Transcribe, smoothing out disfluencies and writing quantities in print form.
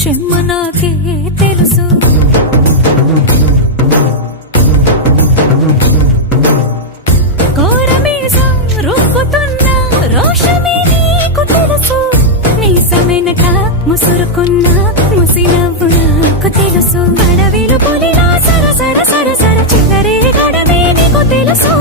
చెమ్మ నాకే తెలుసు. కోరమీసం రుబ్బుతున్న రోషమే నీకు తెలుసు. మీసమెనక ముసురుకున్న ముసినవ్వు నాకు తెలుసు. అడవిలు పులిలా సర సర సర సర చిల్లరే గడమే నీకు తెలుసు.